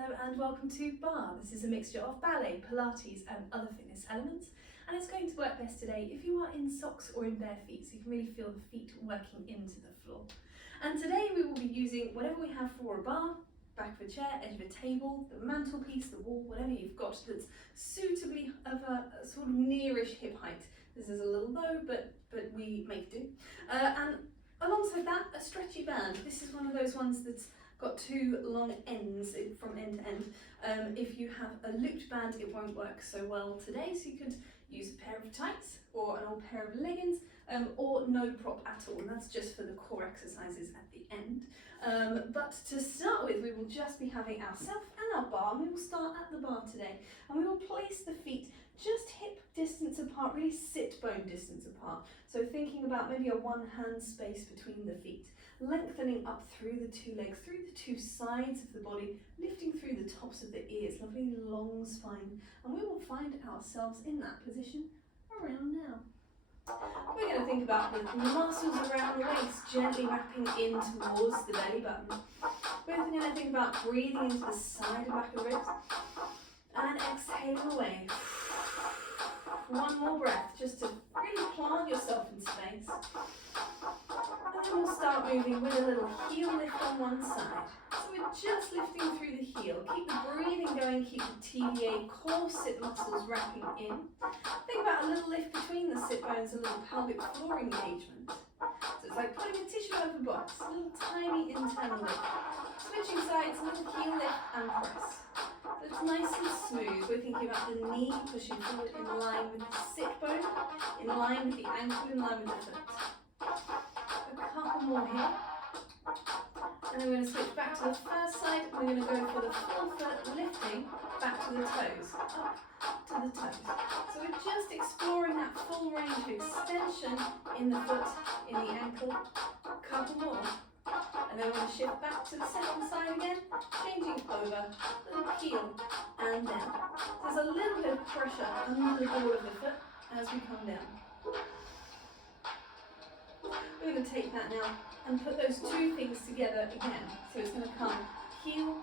Hello and welcome to Barre. This is a mixture of ballet, Pilates and other fitness elements, and it's going to work best today if you are in socks or in bare feet, so you can really feel the feet working into the floor. And today we will be using whatever we have for a bar, back of a chair, edge of a table, the mantelpiece, the wall, whatever you've got that's suitably of a sort of nearish hip height. This is a little low, but we make do. And alongside that, a stretchy band. This is one of those ones that's got two long ends from end to end. If you have a looped band, it won't work so well today, so you could use a pair of tights or an old pair of leggings, or no prop at all, and that's just for the core exercises at the end. But to start with, we will just be having ourselves and our bar, and we will start at the bar today, and we will place the feet just hip distance apart, really sit bone distance apart. So thinking about maybe a one hand space between the feet, lengthening up through the two legs, through the two sides of the body, lifting through the tops of the ears, lovely long spine, and we will find ourselves in that position around now. We're going to think about the muscles around the waist gently wrapping in towards the belly button. We're going to think about breathing into the side and back of the ribs and exhaling away. One more breath just to really plant yourself in space. And then we'll start moving with a little heel lift on one side. So we're just lifting through the heel. Keep the breathing going, keep the TVA core sit muscles wrapping in. Think about a little lift between the sit bones, a little pelvic floor engagement. So it's like putting a tissue over the box, a little tiny internal lift. Switching sides, a little heel lift and press. So it's nice and smooth. We're thinking about the knee pushing forward in line with the sit bone, in line with the ankle, in line with the foot. A couple more here. And then we're going to switch back to the first side. We're going to go for the full foot lifting back to the toes, up to the toes. So we're just exploring that full range of extension in the foot, in the ankle. A couple more. And then we're going to shift back to the second side again, changing over, little heel and down. There's a little bit of pressure under the ball of the foot as we come down. We're going to take that now and put those two things together again. So it's going to come heel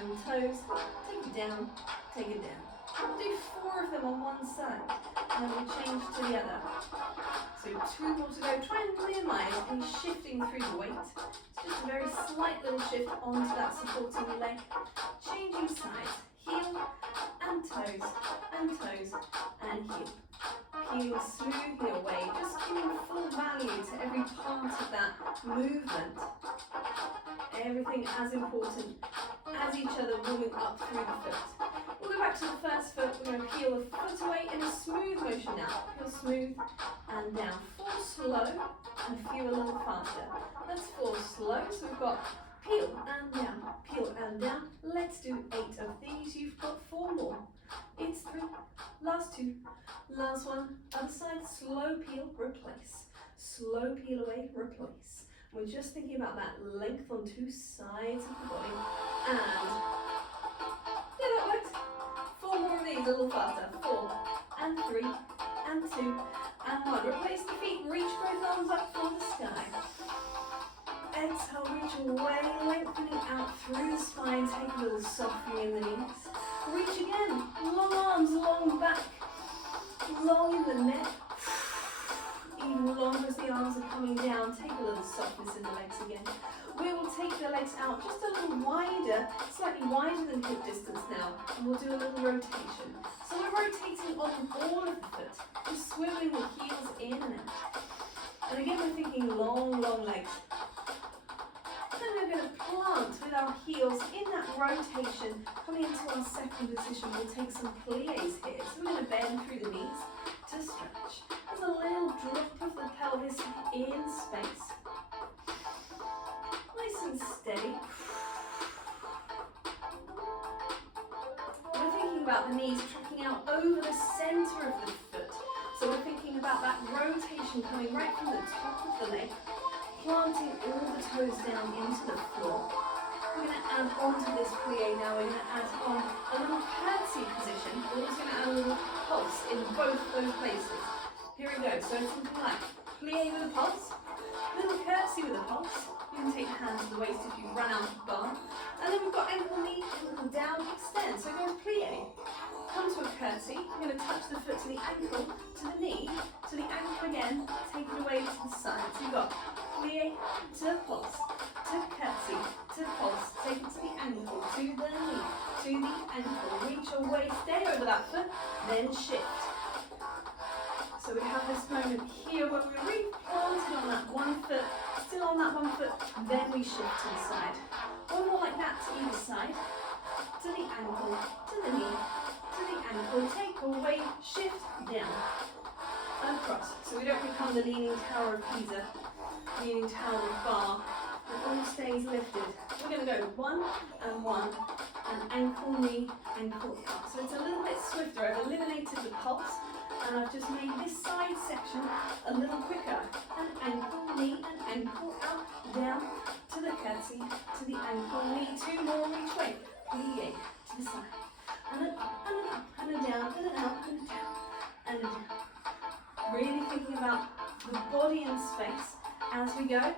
and toes, take it down, take it down. We'll do 4 of them on one side, and then we'll change to the other. So 2 more to go. Try and minimize any shifting through the weight. It's just a very slight little shift onto that supporting leg. Changing sides, heel and toes, and heel. Peeling smoothly away, just giving full value to every part of that movement. Everything as important as each other, moving up through the foot. We'll go back to the first foot. We're going to peel the foot away in a smooth motion now. Peel smooth and down. 4 slow and a few a little faster. Let's 4 slow. So we've got peel and down, peel and down. Let's do 8 of these. You've got 4 more. It's 3. Last 2. Last one. Other side. Slow peel, replace. Slow peel away, replace. We're just thinking about that length on 2 sides of the body. And yeah, that worked. 4 more of these, a little faster. 4 and 3 and 2 and 1. Replace the feet, reach both arms up for the sky. Exhale, reach away, lengthening out through the spine. Take a little softening in the knees. Reach again, long arms, long back, long in the neck. Even longer as the arms are coming down. Take a little softness in the legs again. We will take the legs out just a little wider, slightly wider than hip distance now, and we'll do a little rotation. So we're rotating on the ball of the foot. We're swiveling the heels in and out. And again, we're thinking long, long legs. Then we're going to plant with our heels in that rotation. Coming into our second position, we'll take some plies here. So we're going to bend through the knees to stretch. There's a little drop of the pelvis in space. Nice and steady. We're thinking about the knees tracking out over the center of the foot. So we're thinking about that rotation coming right from the top of the leg, planting all the toes down into the floor. We're going to add on to this plie now. We're going to add on a little curtsy position. We're also going to add a little pulse in both those places. Here we go. So it's something like plie with a pulse, little curtsy with a pulse. You can take the hands to the waist if you run out of bar. A And then we've got ankle, knee, ankle down, extend. So go to plie. Come to a curtsy. You're going to touch the foot to the ankle, to the knee, to the ankle again. Take it away to the side. So you've got plie to pulse, to curtsy, to pulse. Take it to the ankle, to the knee, to the ankle. Reach your way, stay over that foot, then shift. So we have this moment here where we're really planted on that one foot, still on that one foot, then we shift to the side. One more like that to either side, to the ankle, to the knee, to the ankle, take away, shift, down, across. So we don't become the leaning tower of Pisa, leaning tower of Barre, it all stays lifted. We're going to go one, and ankle, knee, ankle, up. So it's a little bit swifter. I've eliminated the pulse, and I've just made this side section a little quicker. And ankle, knee, and ankle, out, down, to the curtsy, to the ankle, knee, two more, reach way, plie, to the side, and an up, and an up, and a down, and an up, and a down, and a down. Really thinking about the body and space as we go.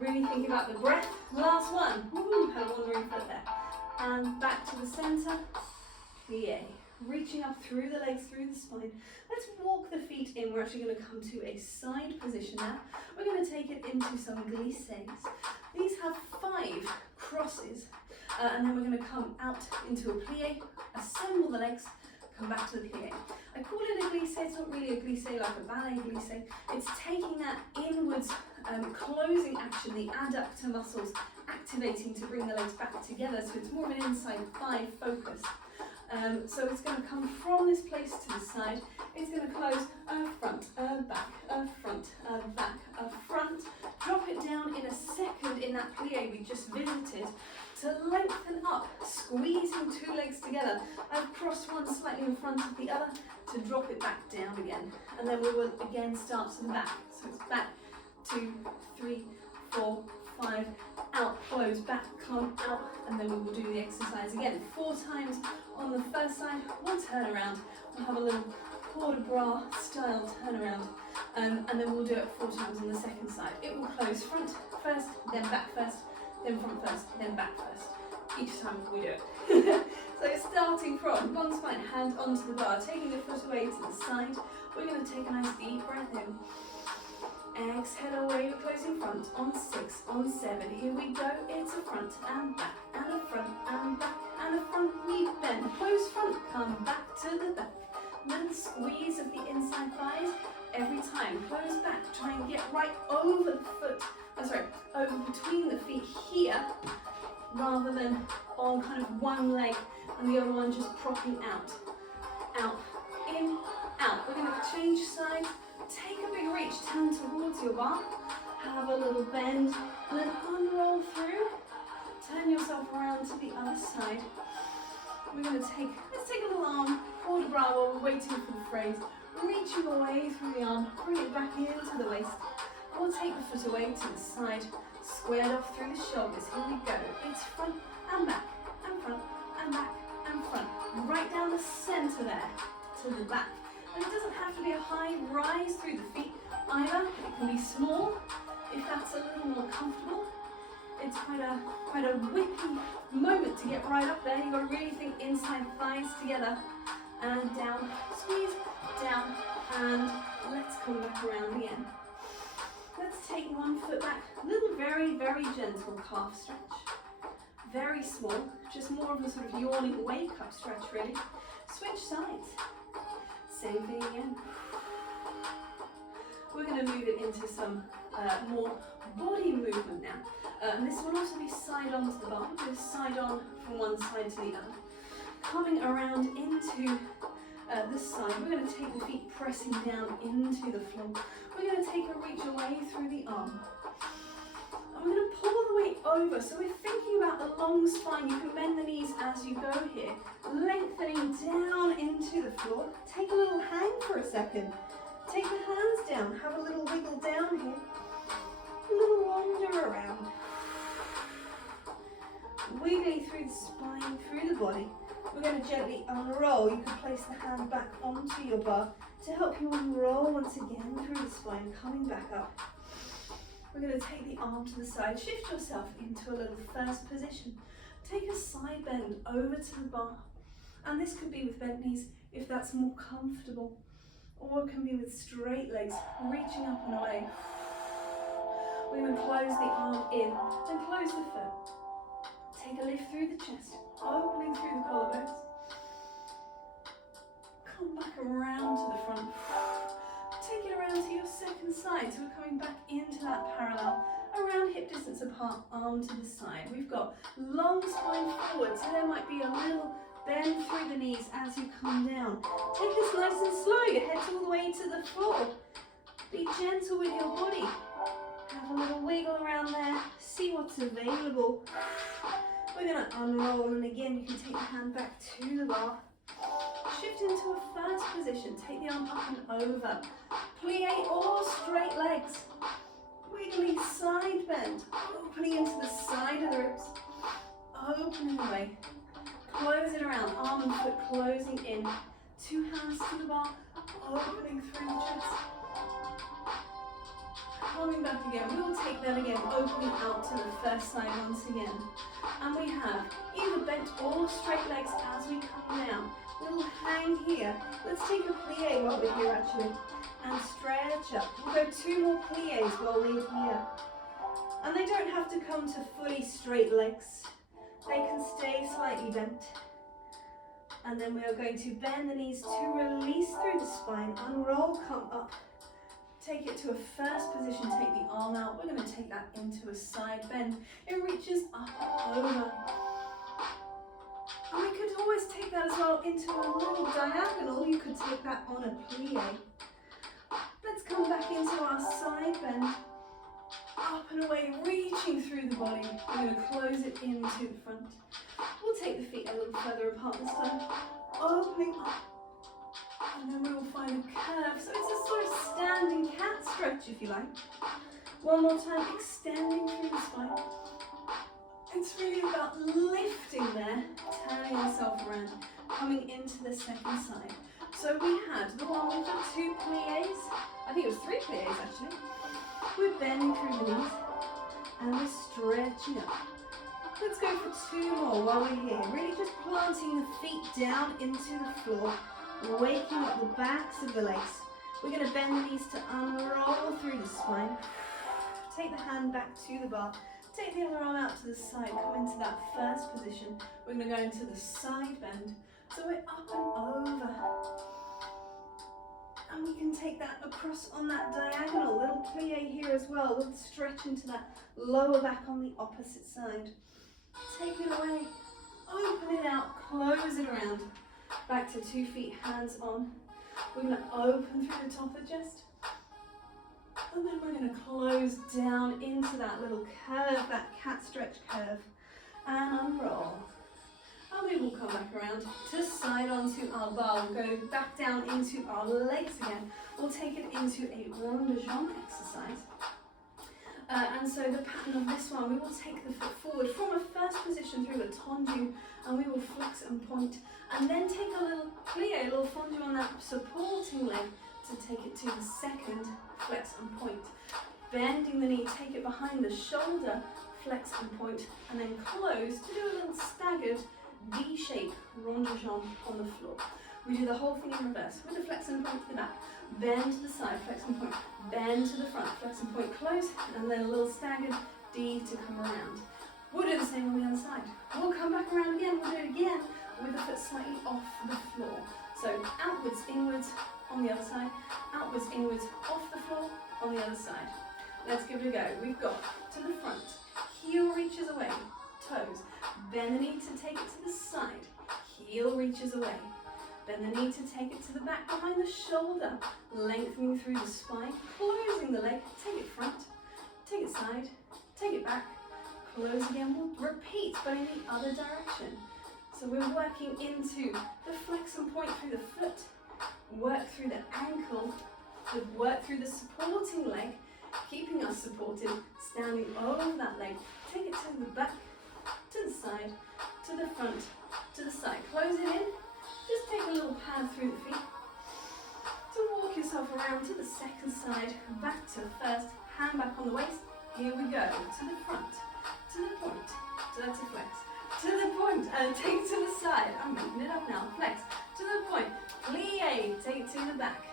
Really thinking about the breath. Last one. Woo, had a wandering foot there. And back to the center. Plie. Reaching up through the legs, through the spine. Let's walk the feet in. We're actually going to come to a side position now. We're going to take it into some glisses. These have 5 crosses. And then we're going to come out into a plie, assemble the legs, come back to the plie. I call it a glisse. It's not really a glisse like a ballet glisse. It's taking that inwards closing action, the adductor muscles activating to bring the legs back together, so it's more of an inside thigh focus. So it's going to come from this place to the side. It's going to close front, back, front, back, front. Drop it down in a second in that plie we just visited to lengthen up, squeezing 2 legs together. I've crossed one slightly in front of the other to drop it back down again. And then we will again start to the back. So it's back, 2, 3, 4, 5, out, close, back, come, out, and then we will do the exercise again 4 times on the first side. We'll turn around, we'll have a little Total Barre style turnaround, and then we'll do it 4 times on the second side. It will close front first, then back first, then front first, then back first, each time we do it. So starting from one spine, hand onto the bar, taking the foot away to the side. We're going to take a nice deep breath in. Exhale away, we're closing front on 6, on 7. Here we go. It's a front and back, and a front and back, and a front knee bend. Close front, come back to the back. Little squeeze of the inside thighs every time. Close back, try and get right over the foot, over between the feet here, rather than on kind of one leg and the other one just propping out. Out, in, out. We're going to change sides. Take a big reach, turn towards your bar, have a little bend, and then unroll through. Turn yourself around to the other side. We're going to let's take a little arm, Total Barre while we're waiting for the phrase. Reaching away through the arm, bring it back into the waist. Or take the foot away to the side, squared off through the shoulders. Here we go. It's front and back, and front and back, and front. Right down the center there, to the back. And it doesn't have to be a high rise through the feet either. It can be small if that's a little more comfortable. It's quite a whippy moment to get right up there. You've got to really think inside thighs together and down, squeeze, down, and let's come back around again. Let's take one foot back. A little very, very gentle calf stretch. Very small, just more of a sort of yawning wake up stretch really. Switch sides. Same thing again. We're going to move it into some more body movement now. And this will also be side on to the bar. We'll go side on from one side to the other. Coming around into this side, we're going to take the feet pressing down into the floor. We're going to take a reach away through the arm. And we're going to pull the weight over. So we're thinking about the long spine. You can bend the knees as you go here. Lengthening down into the floor. Take a little hang for a second. Take the hands down. Have a little wiggle down here. A little wander around. Wiggling through the spine, through the body. We're going to gently unroll. You can place the hand back onto your bar to help you unroll once again through the spine, coming back up. We're going to take the arm to the side, shift yourself into a little first position. Take a side bend over to the bar. And this could be with bent knees if that's more comfortable. Or it can be with straight legs, reaching up and away. We're going to close the arm in and close the foot. Take a lift through the chest, opening through the collarbones. Come back around to the front. Take it around to your second side. So we're coming back into that parallel, around hip distance apart, arm to the side. We've got long spine forward, so there might be a little bend through the knees as you come down. Take this nice and slow. Your head's all the way to the floor. Be gentle with your body. Have a little wiggle around there. See what's available. We're going to unroll, and again you can take the hand back to the bar. Shift into a first position. Take the arm up and over. Plie or straight legs. Wiggly side bend. Opening into the side of the ribs. Opening away. Close it around. Arm and foot closing in. Two hands to the bar. Opening through the chest. Coming back again. We will take that again. Opening out to the first side once again. And we have either bent or straight legs as we come down. We'll hang here. Let's take a plie while we're here actually. And stretch up. We'll go 2 more plies while we're here. And they don't have to come to fully straight legs. They can stay slightly bent. And then we are going to bend the knees to release through the spine. Unroll, come up. Take it to a first position. Take the arm out. We're going to take that into a side bend. It reaches up and over. And we could always take that as well into a little diagonal. You could take that on a plie. Let's come back into our side bend. Up and away, reaching through the body. We're going to close it into the front. We'll take the feet a little further apart this time. Opening up. And then we will find a curve. So it's a sort of standing cat stretch if you like. One more time, extending through the spine. It's really about lifting there, turning ourselves around, coming into the second side. So we had the one with the 2 plies. I think it was 3 plies actually. We're bending through the knees and we're stretching up. Let's go for 2 more while we're here. Really just planting the feet down into the floor, waking up the backs of the legs. We're going to bend the knees to unroll through the spine. Take the hand back to the bar. Take the other arm out to the side. Come into that first position. We're going to go into the side bend. So we're up and over. And we can take that across on that diagonal. Little plie here as well. We'll stretch into that lower back on the opposite side. Take it away. Open it out. Close it around. Back to 2 feet, hands on. We're going to open through the top of the chest. And then we're going to close down into that little curve, that cat stretch curve. And unroll. And we will come back around to side onto our bar. We'll go back down into our legs again. We'll take it into a rond de jambe exercise. And so the pattern of this one, we will take the foot forward from a first position through a tendu, and we will flex and point. And then take a little plie, a little fondu on that supporting leg to take it to the second, flex and point. Bending the knee, take it behind the shoulder, flex and point, and then close to do a little staggered V-shape rond de jambe on the floor. We do the whole thing in reverse with a flex and point to the back, bend to the side, flex and point, bend to the front, flex and point, close, and then a little staggered D to come around. We'll do the same on the other side. We'll come back around again, we'll do it again with the foot slightly off the floor. So outwards, inwards on the other side, outwards, inwards, off the floor on the other side. Let's give it a go. We've got to the front, heel reaches away, toes, bend the knee to take it to the side, heel reaches away, bend the knee to take it to the back behind the shoulder, lengthening through the spine, closing the leg, take it front, take it side, take it back, close again. We'll repeat, but in the other direction. So we're working into the flex and point through the foot, work through the ankle, work through the supporting leg, keeping us supported, standing over that leg, take it to the back, to the side, to the front, to the side. Close it in, just take a little pad through the feet. So walk yourself around to the second side, back to first, hand back on the waist, Here we go, to the front, to the point, dirty flex, to the point, and take to the side. I'm making it up now, flex, to the point, plie, take it to the back.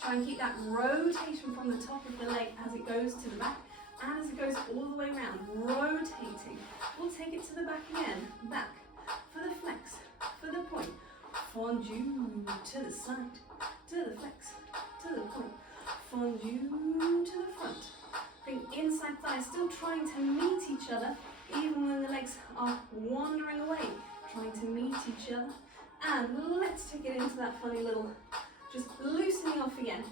Try and keep that rotation from the top of the leg as it goes to the back, and as it goes all the way around, rotating. We'll take it to the back again, back, for the flex, for the point, fondue, to the side, to the flex, to the point, fondue, to the front. Bring inside thighs, still trying to meet each other, even when the legs are wandering away, trying to meet each other. And let's take it into that funny little, just loosening off again.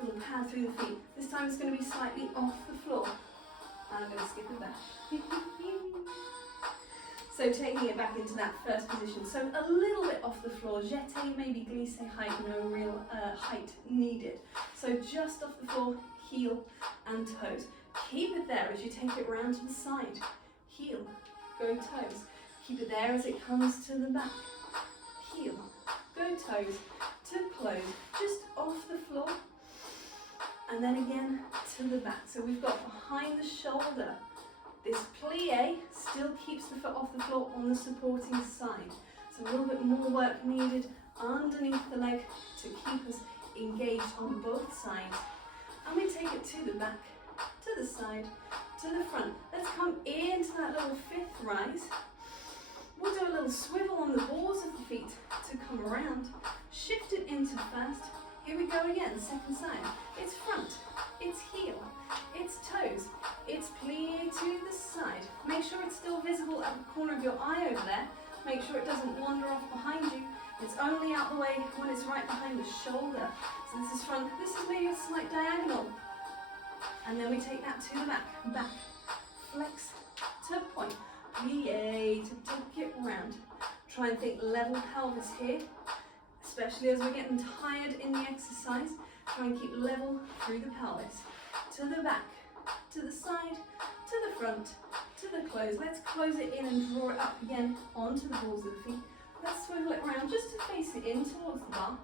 A little pad through the feet. This time it's going to be slightly off the floor. And I'm going to skip it back. So taking it back into that first position. So a little bit off the floor. Jeté, maybe glissé height, no real height needed. So just off the floor, heel and toes. Keep it there as you take it round to the side. Heel, go toes. Keep it there as it comes to the back. Heel, go toes, to close, just off the floor. And then again to the back. So we've got behind the shoulder. This plie still keeps the foot off the floor on the supporting side. So a little bit more work needed underneath the leg to keep us engaged on both sides. And we take it to the back, to the side, to the front. Let's come into that little fifth rise. We'll do a little swivel on the balls of the feet to come around. Shift it into first. Here we go again, second side. It's front, it's heel, it's toes, it's plie to the side. Make sure it's still visible at the corner of your eye over there. Make sure it doesn't wander off behind you. It's only out the way when it's right behind the shoulder. So this is front, this is maybe a slight diagonal. And then we take that to the back, back, flex, to point, plie, to take it round. Try and think level pelvis here, especially as we're getting tired in the exercise. Try and keep level through the pelvis. To the back, to the side, to the front, to the close. Let's close it in and draw it up again onto the balls of the feet. Let's swivel it around just to face it in towards the bar.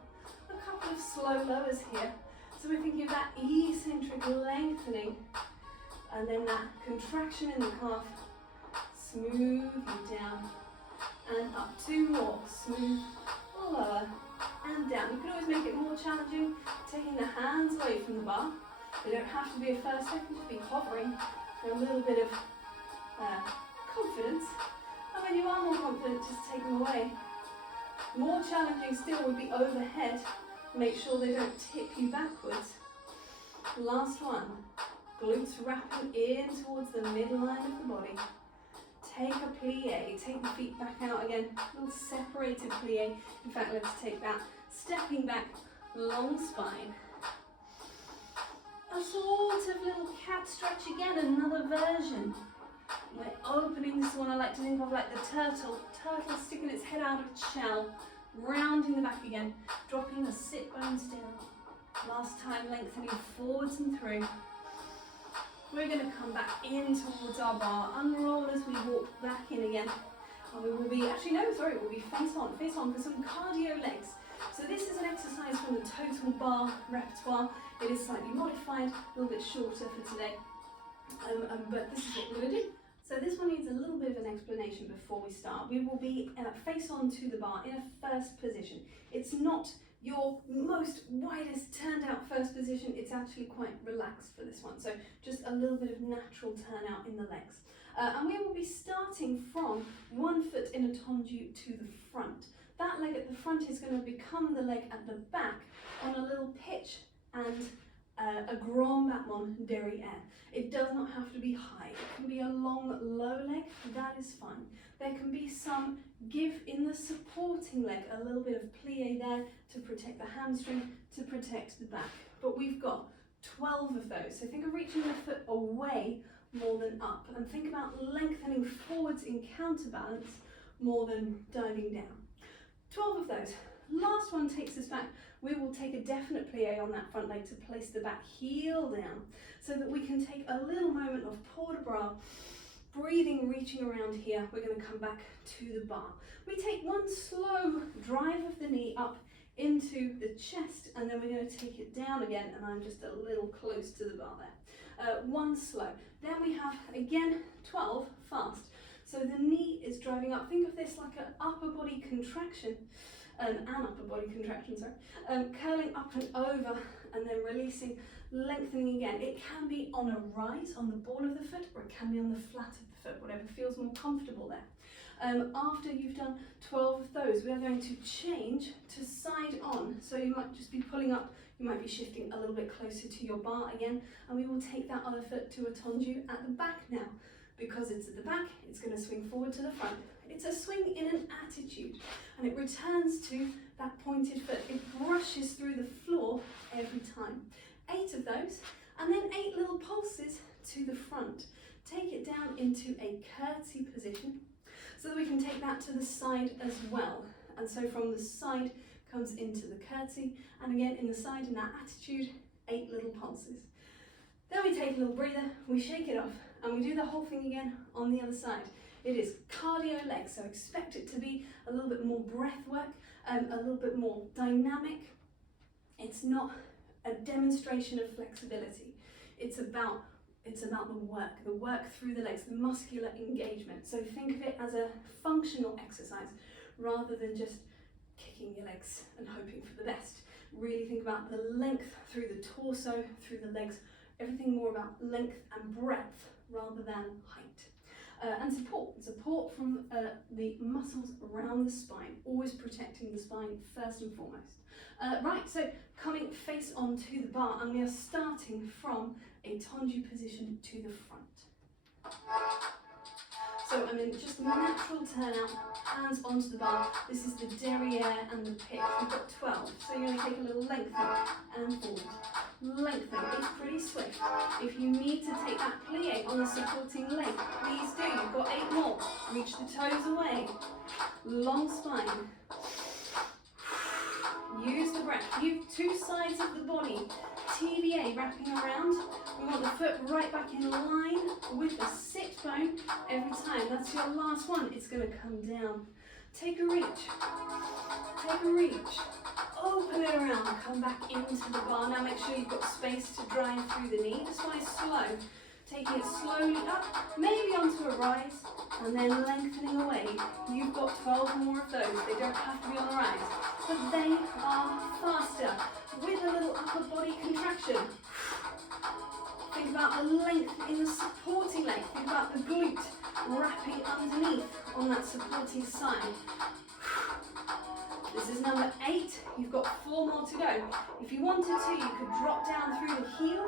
A couple of slow lowers here. So we're thinking of that eccentric lengthening and then that contraction in the calf. Smooth you down and up. Two more. Smooth, lower and down. You can always make it more challenging, taking the hands away from the bar. They don't have to be a first step, just be hovering for a little bit of confidence. And when you are more confident, just take them away. More challenging still would be overhead. Make sure they don't tip you backwards. Last one. Glutes wrapping in towards the midline of the body. Take a plie, take the feet back out again, a little separated plie. In fact, let's take that, stepping back, long spine. A sort of little cat stretch again, another version. We're opening, this one I like to think of like the turtle. Turtle sticking its head out of its shell, rounding the back again, dropping the sit bones down. Last time, lengthening forwards and through. We're going to come back in towards our bar, unroll as we walk back in again. And we will be, we'll be face on for some cardio legs. So this is an exercise from the Total Barre repertoire. It is slightly modified, a little bit shorter for today. But this is what we're going to do. So this one needs a little bit of an explanation before we start. We will be face on to the bar in a first position. It's not your most widest turned out first position. It's actually quite relaxed for this one. So just a little bit of natural turnout in the legs. And we will be starting from one foot in a tendu to the front. That leg at the front is going to become the leg at the back on a little pitch and a grand battement derrière. It does not have to be high. It can be a long, low leg. That is fine. There can be some give in the supporting leg, a little bit of plie there to protect the hamstring, to protect the back. But we've got 12 of those. So think of reaching the foot away more than up, and think about lengthening forwards in counterbalance more than diving down. 12 of those. Last one takes us back. We will take a definite plie on that front leg to place the back heel down so that we can take a little moment of port de bras, breathing, reaching around here. We're going to come back to the bar. We take one slow drive of the knee up into the chest, and then we're going to take it down again, and I'm just a little close to the bar there. 1 slow. Then we have, again, 12 fast. So the knee is driving up. Think of this like an upper body contraction, curling up and over and then releasing, lengthening again. It can be on a rise on the ball of the foot, or it can be on the flat of the foot, whatever feels more comfortable there. After you've done 12 of those, we are going to change to side on. So you might just be pulling up, you might be shifting a little bit closer to your bar again, and we will take that other foot to a tendu at the back now. Because it's at the back, it's going to swing forward to the front. It's a swing in an attitude, and it returns to that pointed foot. It brushes through the floor every time. 8 of those, and then 8 little pulses to the front. Take it down into a curtsy position, so that we can take that to the side as well. And so from the side comes into the curtsy, and again in the side in that attitude, 8 little pulses. Then we take a little breather, we shake it off, and we do the whole thing again on the other side. It is cardio legs, so expect it to be a little bit more breath work, a little bit more dynamic. It's not a demonstration of flexibility. It's about the work through the legs, the muscular engagement. So think of it as a functional exercise rather than just kicking your legs and hoping for the best. Really think about the length through the torso, through the legs, everything more about length and breadth rather than height. And support from the muscles around the spine, always protecting the spine first and foremost. Right, so coming face onto the bar, and we are starting from a tendu position to the front. So I'm in just natural turnout, hands onto the bar. This is the derriere and the pick. We've got 12, so you're going to take a little lengthen and forward. Lengthen, it's pretty swift. If you need to take that plie on the supporting leg, please do. You've got 8 more. Reach the toes away. Long spine. Use the breath. Use 2 sides of the body. TVA wrapping around. We want the foot right back in line with the sit bone every time. That's your last one. It's going to come down. Take a reach. Take a reach. Open it around. Come back into the bar. Now make sure you've got space to drive through the knee. This one is slow. Taking it slowly up, maybe onto a rise, and then lengthening away. You've got 12 more of those. They don't have to be on a rise, but they are faster with a little upper body contraction. Think about the length in the supporting leg. Think about the glute wrapping underneath on that supporting side. This is number 8. You've got 4 more to go. If you wanted to, you could drop down through the heel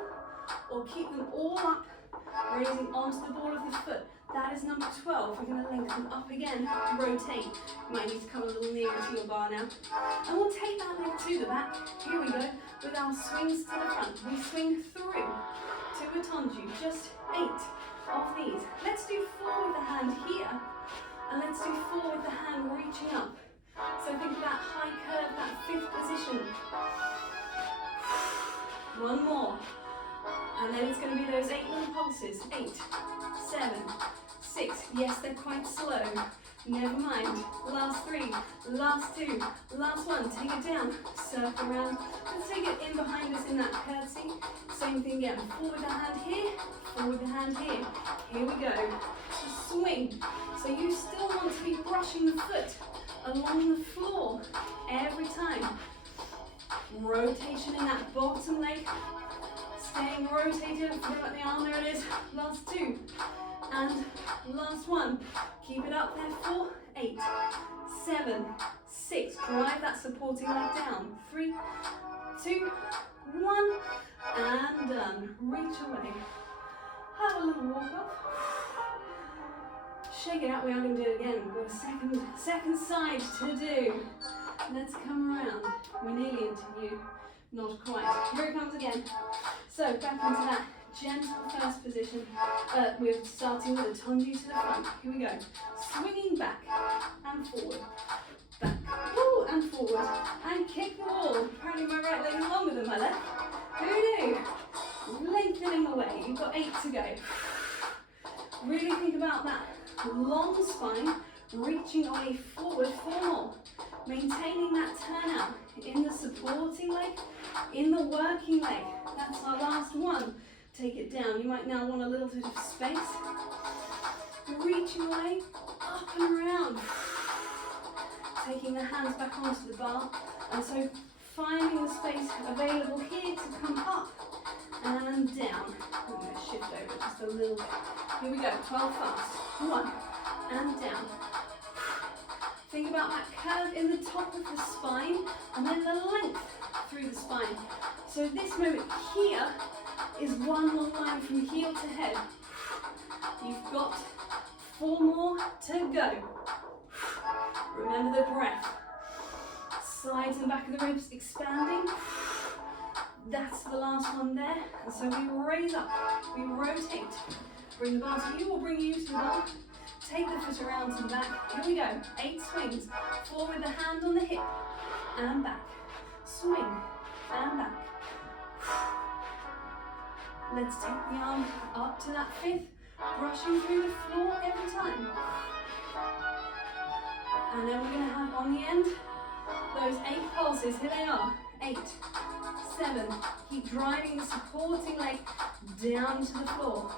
or keep them all up, raising onto the ball of the foot. That is number 12. We're going to lengthen up again, rotate. You might need to come a little nearer to your bar now. And we'll take that leg to the back. Here we go, with our swings to the front. We swing through to a tendu, just 8 of these. Let's do 4 with the hand here, and let's do 4 with the hand reaching up. So think of that high curve, that 5th position. 1 more. And then it's going to be those 8 little pulses. 8, 7, 6. Yes, they're quite slow. Never mind. Last 3, last 2, last 1. Take it down, circle around. Let's take it in behind us in that curtsy. Same thing again. Forward the hand here, forward the hand here. Here we go. Just swing. So you still want to be brushing the foot along the floor every time. Rotation in that bottom leg. Staying rotated, forget about the arm, there it is. Last 2, and last 1. Keep it up there, 4, 8, 7, 6. Drive that supporting leg down. 3, 2, 1, and done. Reach away. Have a little walk off. Shake it out, we are going to do it again. We've got a second side to do. Let's come around. We're nearly into you. Not quite. Here it comes again. So back into that gentle first position. We're starting with a tendu to the front. Here we go. Swinging back and forward. Back. Woo, and forward. And kick the wall. Apparently my right leg is longer than my left. Who knew? Lengthening away. You've got 8 to go. Really think about that long spine. Reaching away forward. 4 more. Maintaining that turnout in the supporting leg, in the working leg. That's our last one. take it down. You might now want a little bit of space. Reaching away, up and around. Taking the hands back onto the bar. And so finding the space available here to come up and down. I'm going to shift over just a little bit. Here we go, 12 fast. 1, and down. Think about that curve in the top of the spine, and then the length through the spine. So this moment here is one long line from heel to head. You've got 4 more to go. Remember the breath. Sides and back of the ribs expanding. That's the last one there. And so we raise up, we rotate. Bring the bar to you or bring you to the bar. Take the foot around to the back. Here we go. 8 swings. 4 with the hand on the hip and back. Swing and back. Let's take the arm up to that 5th, brushing through the floor every time. And then we're going to have on the end those 8 pulses. Here they are. 8, 7. Keep driving the supporting leg down to the floor.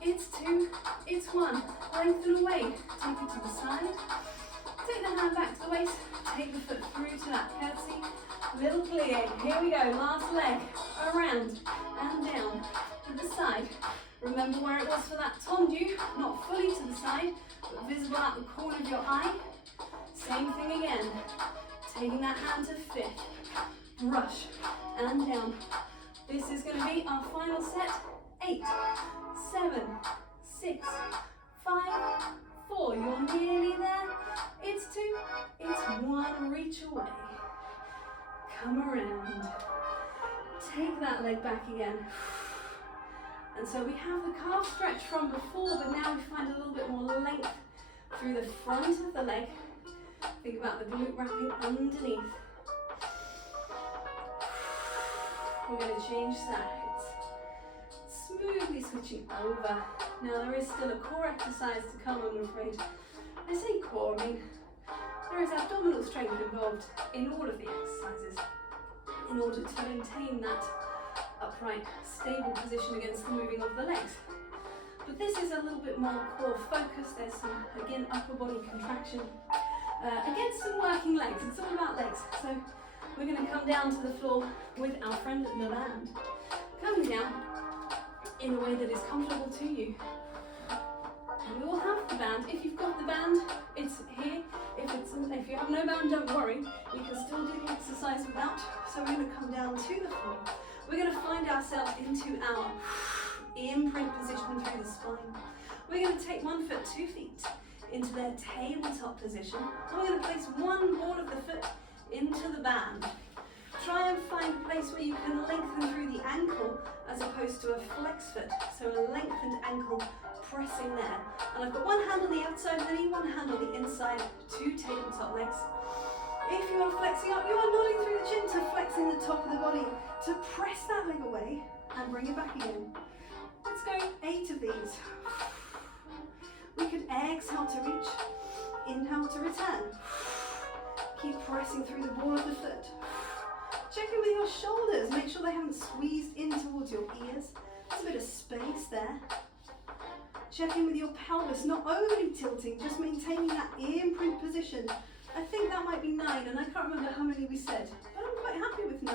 It's 2, it's 1. Lengthen away. Take it to the side. Take the hand back to the waist. Take the foot through to that curtsy. Little plie. Here we go. Last leg. Around and down to the side. Remember where it was for that tendu. Not fully to the side, but visible at the corner of your eye. Same thing again. Taking that hand to 5th. Brush and down. This is going to be our final set. 8, 7, 6, 5, 4. You're nearly there. It's 2, it's 1. Reach away. Come around. Take that leg back again. And so we have the calf stretch from before, but now we find a little bit more length through the front of the leg. Think about the glute wrapping underneath. We're going to change sides. Smoothly switching over. Now there is still a core exercise to come, I'm afraid. I say core, I mean there is abdominal strength involved in all of the exercises in order to maintain that upright, stable position against the moving of the legs. But this is a little bit more core focused. There's some, again, upper body contraction against some working legs. It's all about legs. So we're going to come down to the floor with our friend the band. Coming down in a way that is comfortable to you. And we will have the band. If you've got the band, it's here. If you have no band, don't worry. You can still do the exercise without. So we're going to come down to the floor. We're going to find ourselves into our imprint position through the spine. We're going to take 1 foot, 2 feet into their tabletop position. And we're going to place one ball of the foot into the band. Try and find a place where you can lengthen through the ankle as opposed to a flex foot. So a lengthened ankle pressing there. And I've got one hand on the outside of the knee, one hand on the inside, 2 tabletop legs. If you are flexing up, you are nodding through the chin to flexing the top of the body to press that leg away and bring it back again. Let's go 8 of these. We could exhale to reach, inhale to return. Keep pressing through the ball of the foot. Check in with your shoulders, make sure they haven't squeezed in towards your ears. There's a bit of space there. Check in with your pelvis, not overly tilting, just maintaining that imprint position. I think that might be 9, and I can't remember how many we said, but I'm quite happy with 9.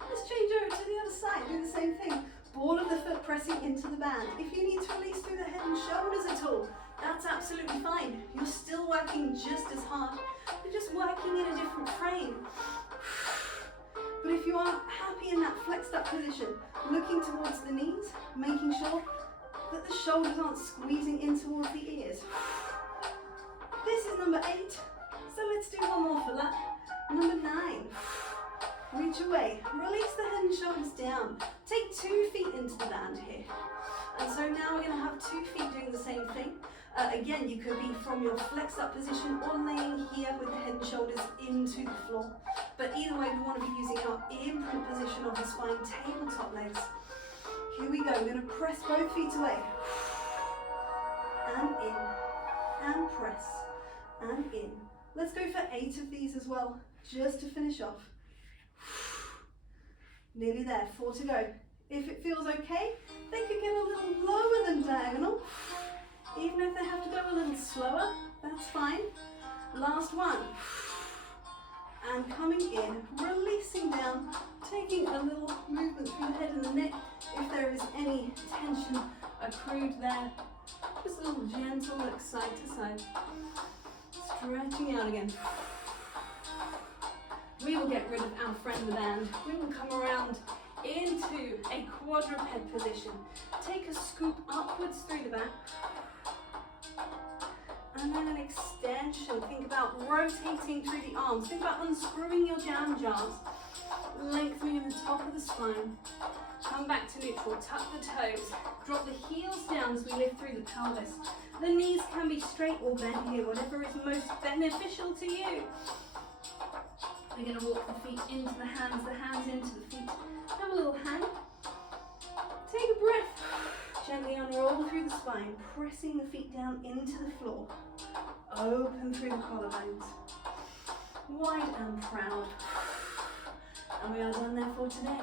Let's change over to the other side, do the same thing. Ball of the foot pressing into the band. If you need to release through the head and shoulders at all, that's absolutely fine. You're still working just as hard. You're just working in a different frame. But if you are happy in that flexed up position, looking towards the knees, making sure that the shoulders aren't squeezing in towards the ears. This is number 8. So let's do one more for that. Number 9. Reach away. Release the head and shoulders down. Take 2 feet into the band here. And so now we're going to have 2 feet doing the same thing. Again, you could be from your flexed up position or laying here with the head and shoulders into the floor. But either way, we want to be using our imprint position of the spine, tabletop legs. Here we go. We're going to press both feet away. And in. And press. And in. Let's go for 8 of these as well, just to finish off. Nearly there. 4 to go. If it feels okay, they could get a little lower than diagonal. Even if they have to go a little slower, that's fine. Last one. And coming in, releasing down, taking a little movement through the head and the neck. If there is any tension accrued there, just a little gentle look side to side. Stretching out again. We will get rid of our friend the band. We will come around into a quadruped position. Take a scoop upwards through the back. And then an extension. Think about rotating through the arms. Think about unscrewing your jam jars. Lengthening the top of the spine. Come back to neutral. Tuck the toes. Drop the heels down as we lift through the pelvis. The knees can be straight or bent here, whatever is most beneficial to you. We're going to walk the feet into the hands into the feet. Have a little hang. Take a breath. Gently unroll through the spine, pressing the feet down into the floor. Open through the collarbones. Wide and proud. And we are done there for today.